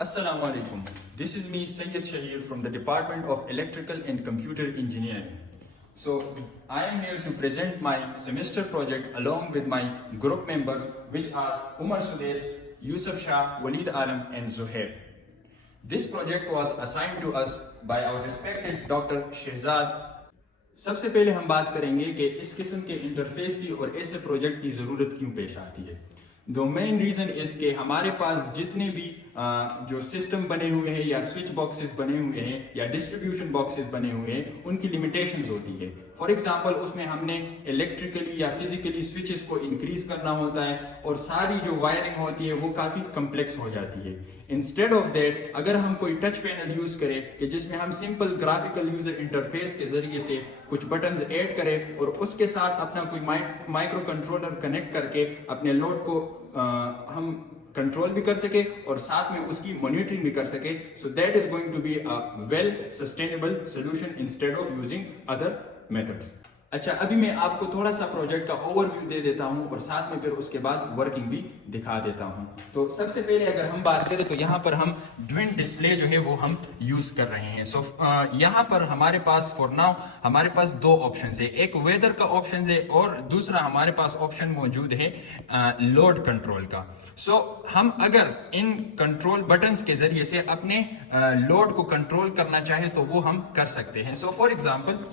Assalamu alaikum. This is me, Sayyid Shahir, from the Department of Electrical and Computer Engineering. So, I am here to present my semester project along with my group members, which are Umar Sudesh, Yusuf Shah, Walid Alam, and Zuhair. This project was assigned to us by our respected Dr. Shehzad. सबसे पहले हम बात करेंगे कि इस किस्म के interface की और ऐसे प्रोजेक्ट की ज़रूरत क्यों पेश आती है। द मेन रीज़न इज़ कि हमारे पास जितने भी जो सिस्टम बने हुए हैं या स्विच बॉक्सेस बने हुए हैं या डिस्ट्रीब्यूशन बॉक्सेस बने हुए हैं, उनकी लिमिटेशंस होती है। फॉर एग्जांपल उसमें हमने इलेक्ट्रिकली या फिजिकली स्विचेस को इंक्रीज करना होता है और सारी जो वायरिंग होती है वो काफ़ी कम्प्लेक्स हो जाती है। इंस्टेड ऑफ दैट अगर हम कोई टच पैनल यूज करें कि जिसमें हम सिंपल ग्राफिकल यूजर इंटरफेस के जरिए से कुछ बटन्स ऐड करें और उसके साथ अपना कोई माइक्रो कंट्रोलर कनेक्ट करके अपने लोड को हम कंट्रोल भी कर सके और साथ में उसकी मॉनिटरिंग भी कर सके, so that is going to be a well sustainable solution instead of using other methods. अच्छा, अभी मैं आपको थोड़ा सा प्रोजेक्ट का ओवरव्यू दे देता हूं और साथ में फिर उसके बाद वर्किंग भी दिखा देता हूं। तो सबसे पहले अगर हम बात करें तो यहाँ पर हम ट्विन डिस्प्ले जो है वो हम यूज कर रहे हैं। सो यहाँ पर हमारे पास फॉर नाउ हमारे पास दो ऑप्शन है, एक वेदर का ऑप्शन है और दूसरा हमारे पास ऑप्शन मौजूद है लोड कंट्रोल का। सो हम अगर इन कंट्रोल बटन्स के जरिए से अपने लोड को कंट्रोल करना चाहे तो वो हम कर सकते हैं। सो फॉर एग्जाम्पल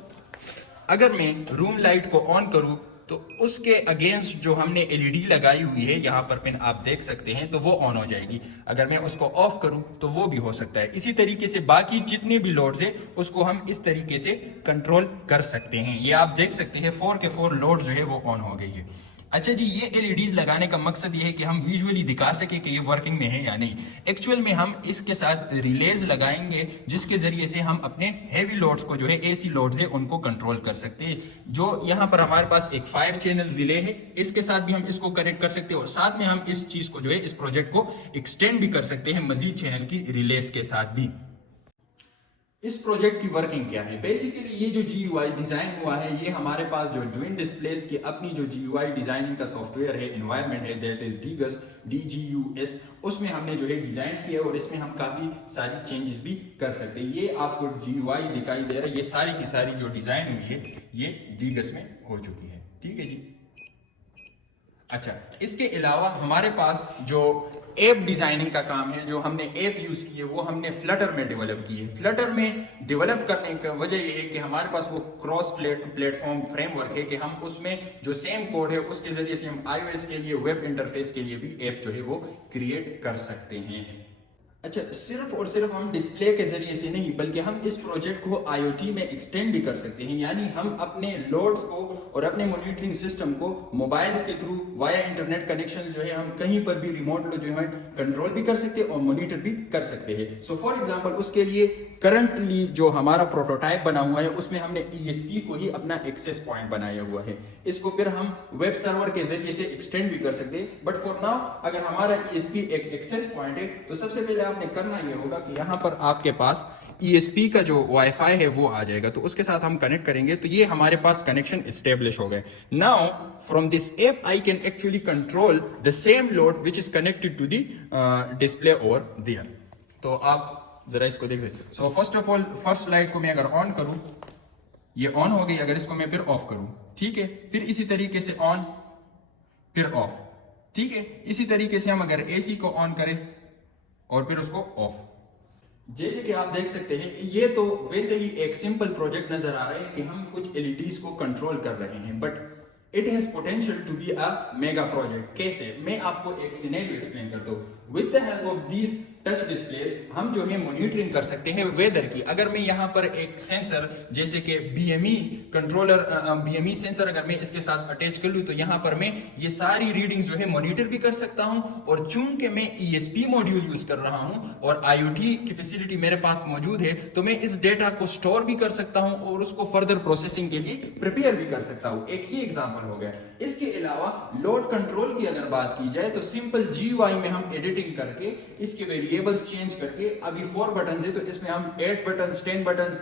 अगर मैं रूम लाइट को ऑन करूं तो उसके अगेंस्ट जो हमने एलईडी लगाई हुई है यहाँ पर पिन आप देख सकते हैं तो वो ऑन हो जाएगी। अगर मैं उसको ऑफ करूं तो वो भी हो सकता है। इसी तरीके से बाकी जितने भी लोड्स है उसको हम इस तरीके से कंट्रोल कर सकते हैं। ये आप देख सकते हैं 4 के 4 लोड जो है वो ऑन हो गई है। अच्छा जी, ये एलईडीज लगाने का मकसद ये है कि हम विजुअली दिखा सके कि ये वर्किंग में है या नहीं। एक्चुअल में हम इसके साथ रिलेज लगाएंगे जिसके जरिए से हम अपने हैवी लोड्स को जो है एसी लोड्स है उनको कंट्रोल कर सकते हैं। जो यहाँ पर हमारे पास एक 5 चैनल रिले है, इसके साथ भी हम इसको कनेक्ट कर सकते हैं और साथ में हम इस चीज को जो है इस प्रोजेक्ट को एक्सटेंड भी कर सकते हैं मजीद चैनल की रिलेज के साथ भी। इस प्रोजेक्ट की वर्किंग क्या है? बेसिकली ये जो GUI डिजाइन हुआ है ये हमारे पास जो ट्विन डिस्प्लेस की अपनी जो GUI डिजाइनिंग का सॉफ्टवेयर है, एनवायरनमेंट है, दैट इज DGUS, उसमें हमने जो है डिजाइन किया और इसमें हम काफी सारी चेंजेस भी कर सकते हैं। ये आपको GUI दिखाई दे रहा है, ये सारी की सारी जो डिजाइन हुई है ये DGUS में हो चुकी है। ठीक है जी। अच्छा, इसके अलावा हमारे पास जो ऐप डिजाइनिंग का काम है, जो हमने ऐप यूज की है वो हमने फ्लटर में डेवलप की है। फ्लटर में डेवलप करने का वजह ये है कि हमारे पास वो क्रॉस प्लेटफॉर्म फ्रेमवर्क है कि हम उसमें जो सेम कोड है उसके जरिए से हम iOS के लिए वेब इंटरफेस के लिए भी ऐप जो है वो क्रिएट कर सकते हैं। अच्छा, सिर्फ और सिर्फ हम डिस्प्ले के जरिए से नहीं बल्कि हम इस प्रोजेक्ट को IoT में एक्सटेंड भी कर सकते हैं, यानी हम अपने लोड्स को और अपने मॉनिटरिंग सिस्टम को मोबाइल्स के थ्रू वाया इंटरनेट कनेक्शन जो है हम कहीं पर भी रिमोट जो है कंट्रोल भी कर सकते हैं और मॉनिटर भी कर सकते हैं। सो फॉर एग्जांपल उसके लिए करंटली जो हमारा प्रोटोटाइप बना हुआ है उसमें हमने ESP को ही अपना एक्सेस पॉइंट बनाया हुआ है। इसको फिर हम वेब सर्वर के जरिए से एक्सटेंड भी कर सकते हैं, बट फॉर नाउ अगर हमारा ESP एक एक्सेस पॉइंट है तो सबसे पहले आपने करना ये होगा कि यहाँ पर आपके पास ESP का जो वाईफाई है वो आ जाएगा, तो उसके साथ हम कनेक्ट करेंगे तो ये हमारे पास कनेक्शन एस्टेब्लिश हो गए। Now from this app I can actually control the same load which is connected to the display over there. तो आप जरा इसको देख सकते। So first of all first light को मैं अगर ऑन करूं, ये ऑन हो गई। अगर इसको मैं फिर ऑफ करूं, ठीक है, फिर इसी तरीके से ऑन फिर ऑफ, ठीक है। इसी तरीके से हम अगर AC को ऑन करें और फिर उसको ऑफ, जैसे कि आप देख सकते हैं ये तो वैसे ही एक सिंपल प्रोजेक्ट नजर आ रहा है कि हम कुछ LEDs को कंट्रोल कर रहे हैं, but it has potential to be a mega project. कैसे? मैं आपको एक सिनेरियो एक्सप्लेन करता हूं। With the help of these touch displays हम जो है मॉनिटरिंग कर सकते हैं वेदर की। अगर मैं यहाँ पर एक सेंसर जैसे कि BME कंट्रोलर BME सेंसर अगर मैं इसके साथ अटैच कर लूँ तो यहाँ पर मैं ये सारी रीडिंग्स जो है मॉनिटर भी कर सकता हूँ, और चूंकि मैं ESP मॉड्यूल यूज कर रहा हूँ और IoT की फैसिलिटी मेरे पास मौजूद है तो मैं इस डेटा को स्टोर भी कर सकता हूँ और उसको फर्दर प्रोसेसिंग के लिए प्रिपेयर भी कर सकता हूँ। एक ही एग्जाम्पल हो गया। इसके अलावा लोड कंट्रोल की अगर बात की जाए तो सिंपल GUI में हम एडिटिंग करके इसके वेरिएबल्स चेंज करके, अभी 4 बटन है तो इसमें हम 8 बटन 10 बटन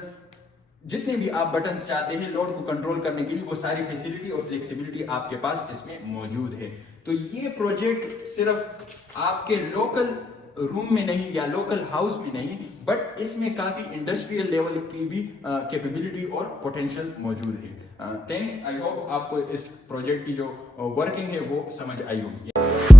जितने भी आप बटन्स चाहते हैं लोड को कंट्रोल करने के लिए वो सारी फैसिलिटी और फ्लेक्सिबिलिटी आपके पास इसमें मौजूद है। तो ये प्रोजेक्ट सिर्फ आपके लोकल روم میں نہیں یا لوکل ہاؤس میں نہیں, بٹ اس میں کافی انڈسٹریل لیول کی بھی کیپیبلٹی اور پوٹینشیل موجود ہے. تھینکس, آئی ہوپ آپ کو اس پروجیکٹ کی جو ورکنگ ہے وہ سمجھ آئی ہوگی.